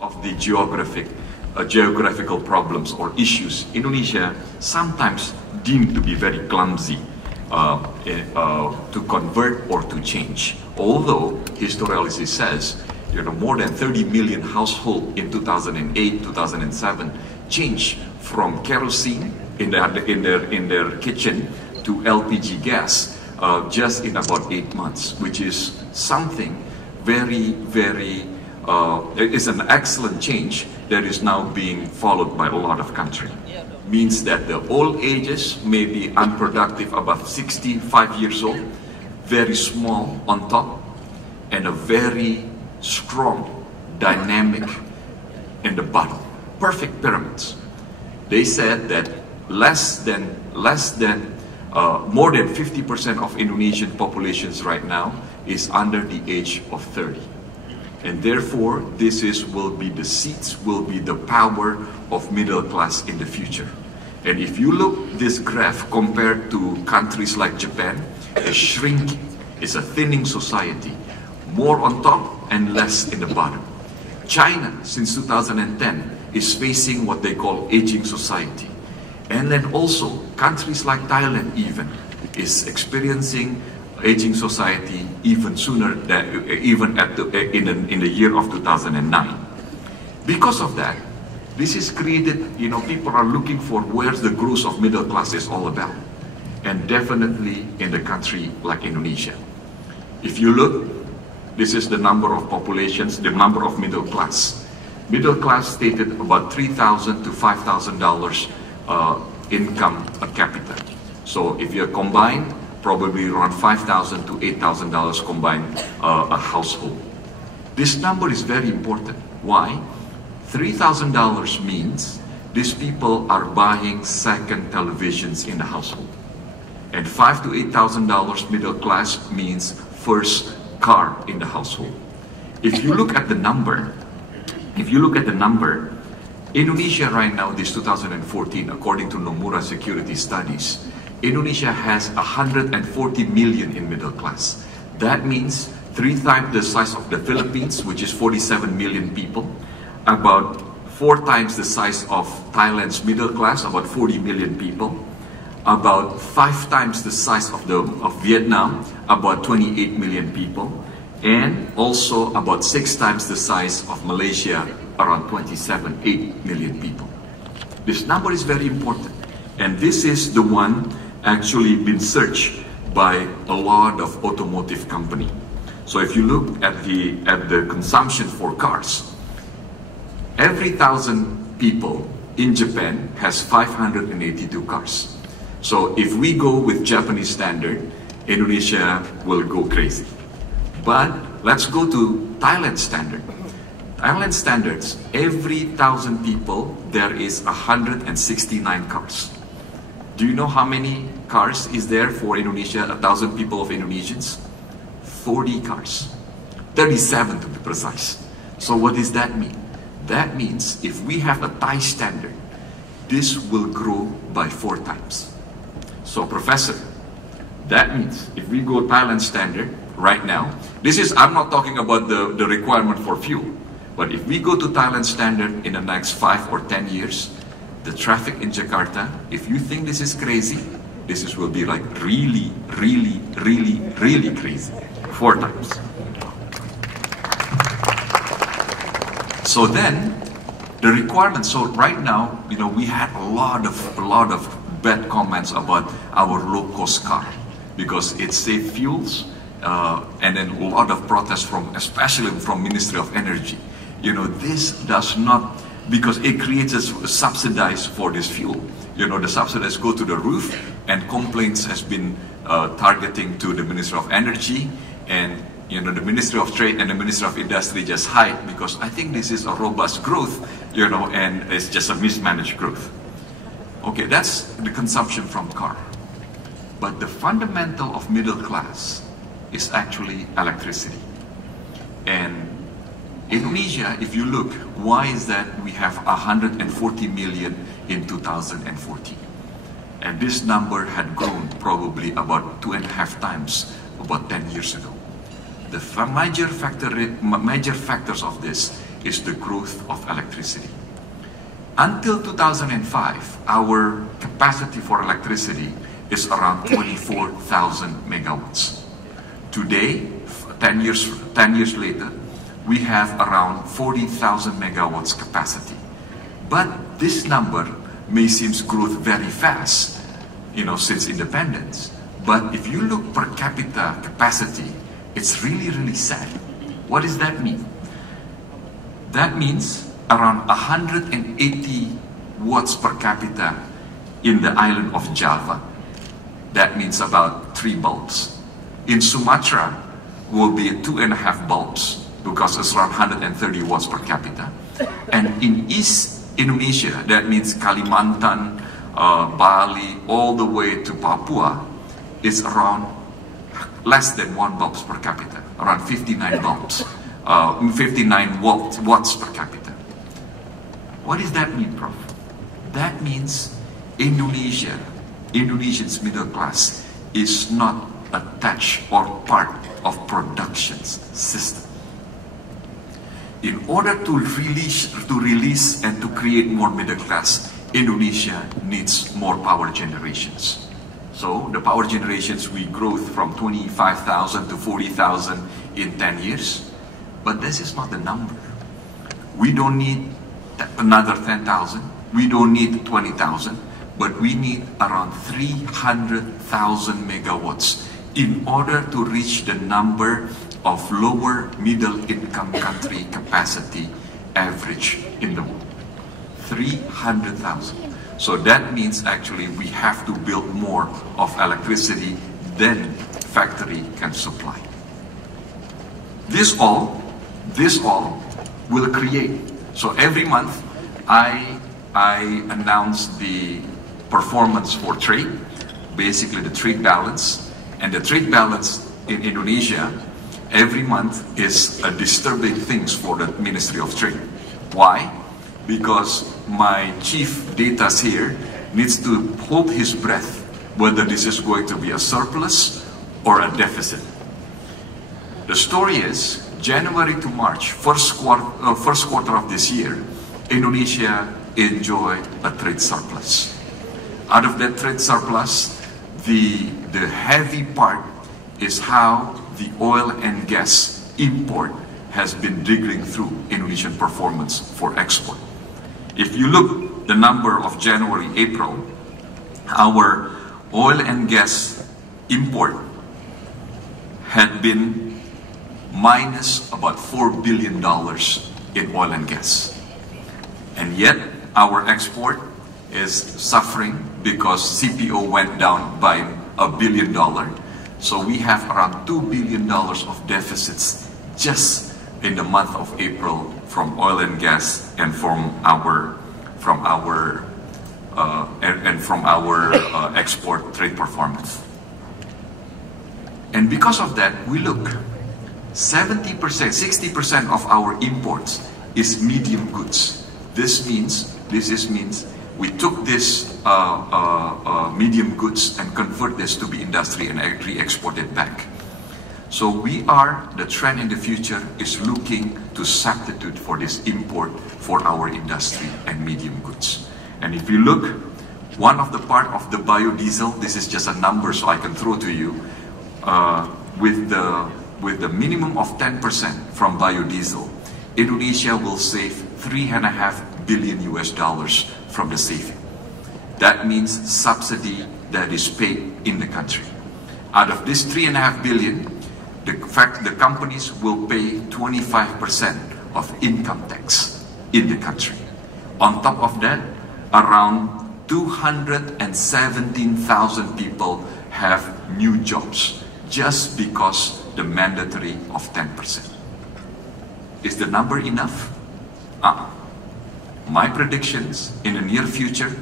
of the geographical problems or issues, Indonesia sometimes deemed to be very clumsy to convert or to change. Although historicity says, more than 30 million households in 2008, 2007 changed from kerosene in their kitchen to LPG gas just in about 8 months, which is something very it's an excellent change that is now being followed by a lot of countries. Means that the old ages may be unproductive above 65 years old, very small on top, and a very strong, dynamic in the bottom. Perfect pyramids. They said that more than 50% of Indonesian populations right now is under the age of 30. And therefore, will be the power of middle class in the future. And if you look this graph compared to countries like Japan, it's shrinking. It's a thinning society. More on top and less in the bottom. China, since 2010, is facing what they call aging society. And then also, countries like Thailand even, is experiencing aging society even sooner than in the year of 2009. Because of that, this is created, people are looking for where's the growth of middle class is all about. And definitely in the country like Indonesia. If you look, this is the number of populations, the number of middle class. Middle class stated about $3,000 to $5,000 income per capita. So if you combine, probably around $5,000 to $8,000 combined a household. This number is very important. Why? $3,000 means these people are buying second televisions in the household. And $5,000 to $8,000 middle class means first car in the household. If you look at the number, Indonesia right now, this 2014, according to Nomura Security Studies, Indonesia has 140 million in middle class. That means 3 times the size of the Philippines, which is 47 million people, about 4 times the size of Thailand's middle class, about 40 million people, about 5 times the size of Vietnam, about 28 million people, and also about 6 times the size of Malaysia, around 8 million people. This number is very important, and this is the one actually been searched by a lot of automotive company. So if you look at the consumption for cars, every 1,000 people in Japan has 582 cars. So if we go with Japanese standard, Indonesia will go crazy. But let's go to Thailand standard. Thailand standards, every 1,000 people, there is 169 cars. Do you know how many cars is there for Indonesia, 1,000 people of Indonesians? 40 cars. 37 to be precise. So what does that mean? That means if we have a Thai standard, this will grow by 4 times. So professor, that means if we go Thailand standard right now, I'm not talking about the requirement for fuel, but if we go to Thailand standard in the next 5 or 10 years, the traffic in Jakarta, if you think this is crazy, will be like really crazy. 4 times. So then, the requirements, so right now, we had a lot of bad comments about our low-cost car because it saves fuels, and then a lot of protests especially from Ministry of Energy. This does not, because it creates a subsidize for this fuel. The subsidies go to the roof, and complaints has been targeting to the Ministry of Energy, and the Ministry of Trade and the Ministry of Industry just hide because I think this is a robust growth, and it's just a mismanaged growth. Okay, that's the consumption from car. But the fundamental of middle class is actually electricity. And Indonesia, if you look, why is that we have 140 million in 2014? And this number had grown probably about 2.5 times about 10 years ago. The major factors of this is the growth of electricity. Until 2005, our capacity for electricity is around 24,000 megawatts. Today, 10 years later, we have around 40,000 megawatts capacity. But this number may seem to grow very fast, since independence. But if you look per capita capacity, it's really, really sad. What does that mean? That means around 180 watts per capita in the island of Java. That means about 3 bulbs. In Sumatra, will be 2.5 bulbs because it's around 130 watts per capita. And in East Indonesia, that means Kalimantan, Bali, all the way to Papua, is around less than 1 bulbs per capita, around 59 bulbs, 59 watts per capita. What does that mean, Prof? That means Indonesians middle class is not attached or part of production system. In order to release and to create more middle class, Indonesia needs more power generations. So the power generations we grow from 25,000 to 40,000 in 10 years. But this is not the number. We don't need another 10,000. We don't need 20,000. But we need around 300,000 megawatts in order to reach the number of lower middle income country capacity average in the world. 300,000. So that means actually we have to build more of electricity than factory can supply. This all will create. So every month I announce the performance for trade, basically the trade balance. And the trade balance in Indonesia every month is a disturbing thing for the Ministry of Trade. Why? Because my chief data here needs to hold his breath whether this is going to be a surplus or a deficit. The story is January to March, first quarter of this year, Indonesia enjoyed a trade surplus. Out of that trade surplus, the heavy part is how the oil and gas import has been digging through Indonesian performance for export. If you look the number of January, April, our oil and gas import had been minus about $4 billion in oil and gas. And yet our export is suffering because CPO went down by $1 billion. So we have around $2 billion of deficits just in the month of April from oil and gas and from our export trade performance. And because of that, we look 70%, 60% of our imports is medium goods. This means we took this medium goods and convert this to be industry and re-export it back. So the trend in the future is looking to substitute for this import for our industry and medium goods. And if you look, one of the part of the biodiesel, this is just a number so I can throw to you, with the minimum of 10% from biodiesel, Indonesia will save $3.5 billion from the saving. That means subsidy that is paid in the country. Out of this $3.5 billion, the companies will pay 25% of income tax in the country. On top of that, around 217,000 people have new jobs just because the mandatory of 10%. Is the number enough? My predictions, in the near future,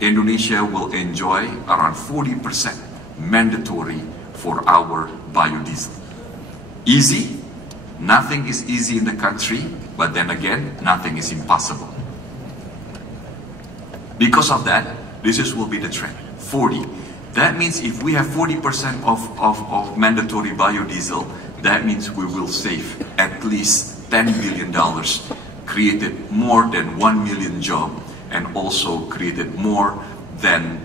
Indonesia will enjoy around 40% mandatory for our biodiesel. Easy? Nothing is easy in the country, but then again, nothing is impossible. Because of that, this will be the trend, 40. That means if we have 40% of mandatory biodiesel, that means we will save at least $10 billion created more than 1 million jobs and also created more than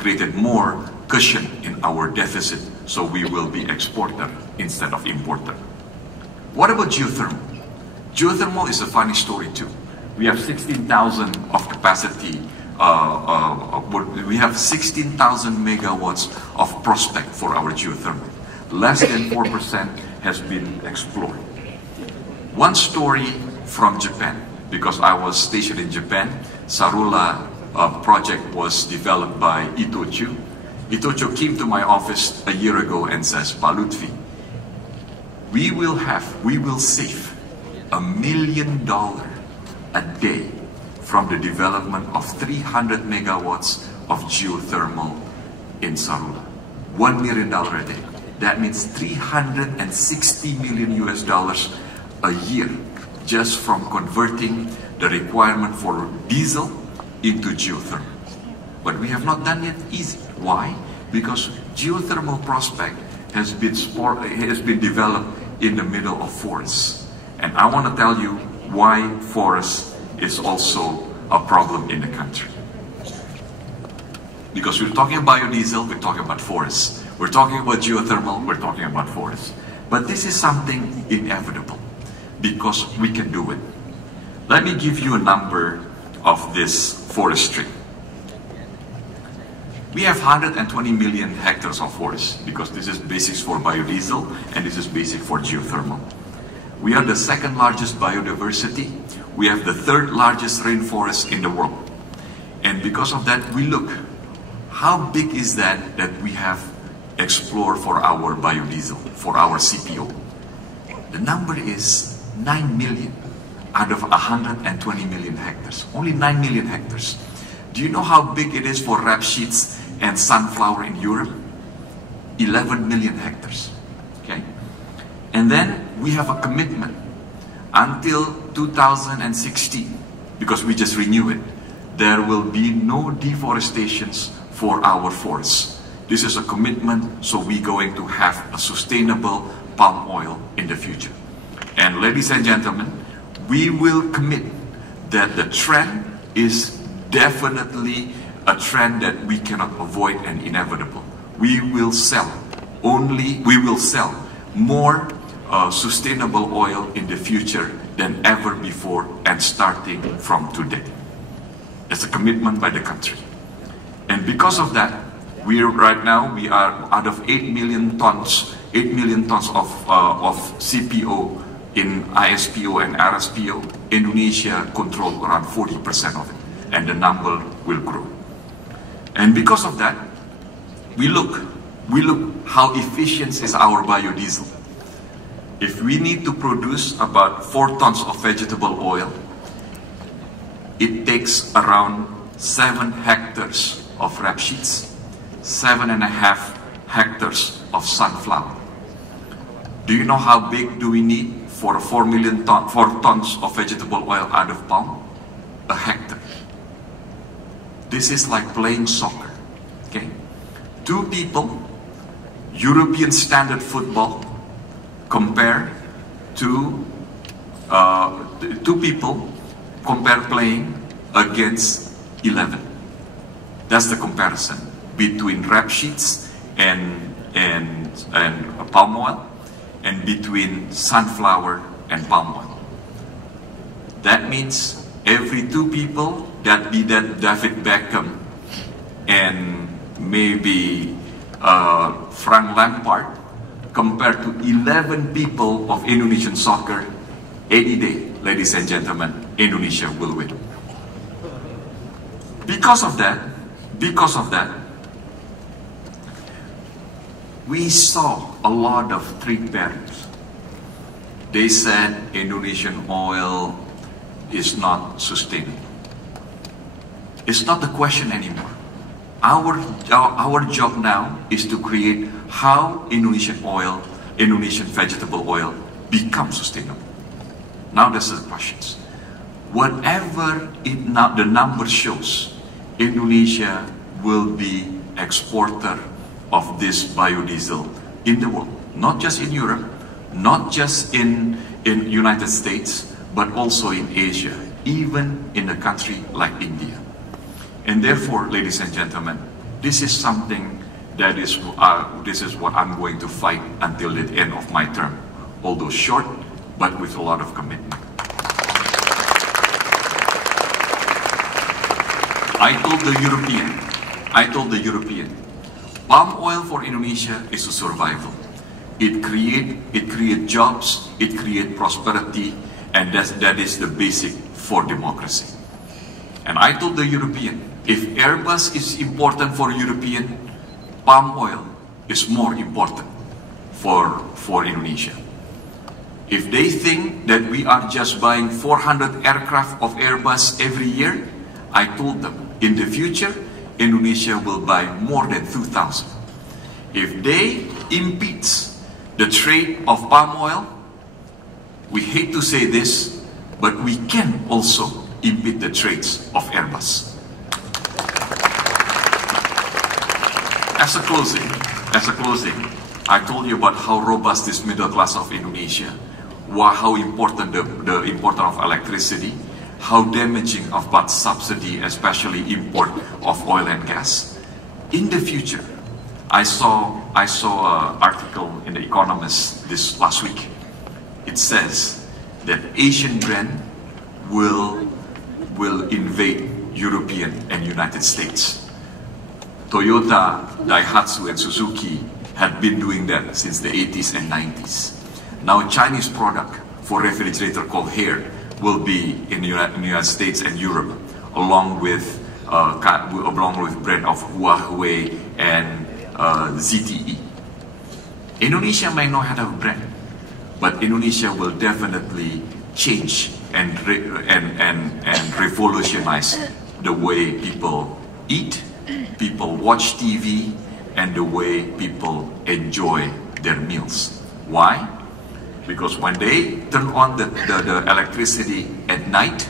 created more cushion in our deficit, so we will be exporter instead of importer. What about geothermal? Geothermal is a funny story too. We have 16,000 of capacity. We have 16,000 megawatts of prospect for our geothermal. Less than 4% has been explored. One story from Japan, because I was stationed in Japan. Sarula project was developed by Itochu. Itochu came to my office a year ago and says, "Pak Lutfi, we will save $1 million a day from the development of 300 megawatts of geothermal in Sarula. $1 million a day. That means $360 million a year just from converting the requirement for diesel into geothermal. But we have not done it easy. Why? Because geothermal prospect has been developed in the middle of forests. And I want to tell you why forest is also a problem in the country. Because we're talking about biodiesel, we're talking about forests. We're talking about geothermal, we're talking about forests. But this is something inevitable because we can do it. Let me give you a number of this forestry. We have 120 million hectares of forest because this is basics for biodiesel and this is basic for geothermal. We are the second largest biodiversity. We have the third largest rainforest in the world. And because of that, we look, how big is that we have explored for our biodiesel, for our CPO? The number is 9 million out of 120 million hectares. Only 9 million hectares. Do you know how big it is for rapeseeds and sunflower in Europe? 11 million hectares. Okay? And then we have a commitment until 2016, because we just renew it, there will be no deforestations for our forests. This is a commitment, so we're going to have a sustainable palm oil in the future. And ladies and gentlemen, we will commit that the trend is definitely a trend that we cannot avoid and inevitable. We will sell more sustainable oil in the future than ever before and starting from today. It's a commitment by the country. And because of that, right now we are out of 8 million tons of CPO in ISPO and RSPO. Indonesia controls around 40% of it, and the number will grow. And because of that, we look how efficient is our biodiesel. If we need to produce about 4 tons of vegetable oil, it takes around 7 hectares of rapeseeds, 7.5 hectares of sunflower. Do you know how big do we need for 4 tons of vegetable oil out of palm? A hectare. This is like playing soccer. Okay? 2 people, European standard football, compare to 2 people compare playing against 11. That's the comparison between rapeseeds and palm oil, and between sunflower and palm oil. That means every 2 people, that be that David Beckham and maybe Frank Lampard, compared to 11 people of Indonesian soccer, any day, ladies and gentlemen, Indonesia will win. Because of that, we saw a lot of street barriers. They said Indonesian oil is not sustainable. It's not the question anymore. Our job now is to create how Indonesian vegetable oil becomes sustainable. Now that's the questions. Whatever the number shows, Indonesia will be exporter of this biodiesel in the world. Not just in Europe, not just in in United States, but also in Asia, even in a country like India. And therefore, ladies and gentlemen, this is something that this is what I'm going to fight until the end of my term, although short, but with a lot of commitment. I told the European, palm oil for Indonesia is a survival. It create jobs, it create prosperity, and that is the basic for democracy. And I told the European, if Airbus is important for European, palm oil is more important for Indonesia. If they think that we are just buying 400 aircraft of Airbus every year, I told them, in the future, Indonesia will buy more than 2,000. If they impede the trade of palm oil, we hate to say this, but we can also impede the trades of Airbus. As a closing, I told you about how robust this middle class of Indonesia, how important the importance of electricity, how damaging of bad subsidy, especially import of oil and gas. In the future, I saw an article in The Economist this last week. It says that Asian brand will invade European and United States. Toyota, Daihatsu, and Suzuki had been doing that since the 80s and 90s. Now Chinese product for refrigerator called Haier will be in the United States and Europe, along with brand of Huawei and ZTE. Indonesia may not have a brand, but Indonesia will definitely change and revolutionize the way people eat, people watch TV, and the way people enjoy their meals. Why? Because when they turn on the electricity at night,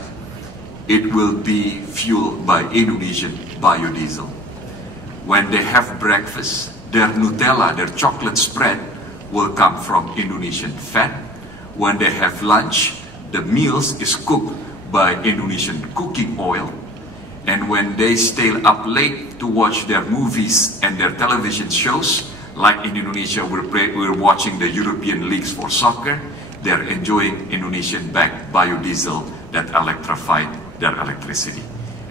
it will be fueled by Indonesian biodiesel. When they have breakfast, their Nutella, their chocolate spread, will come from Indonesian fat. When they have lunch, the meals is cooked by Indonesian cooking oil. And when they stay up late to watch their movies and their television shows, like in Indonesia, we're watching the European leagues for soccer, they're enjoying Indonesian-backed biodiesel that electrified their electricity.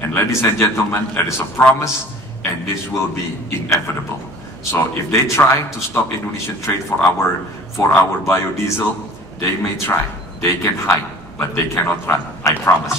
And ladies and gentlemen, that is a promise, and this will be inevitable. So if they try to stop Indonesian trade for our biodiesel, they may try. They can hide, but they cannot run. I promise.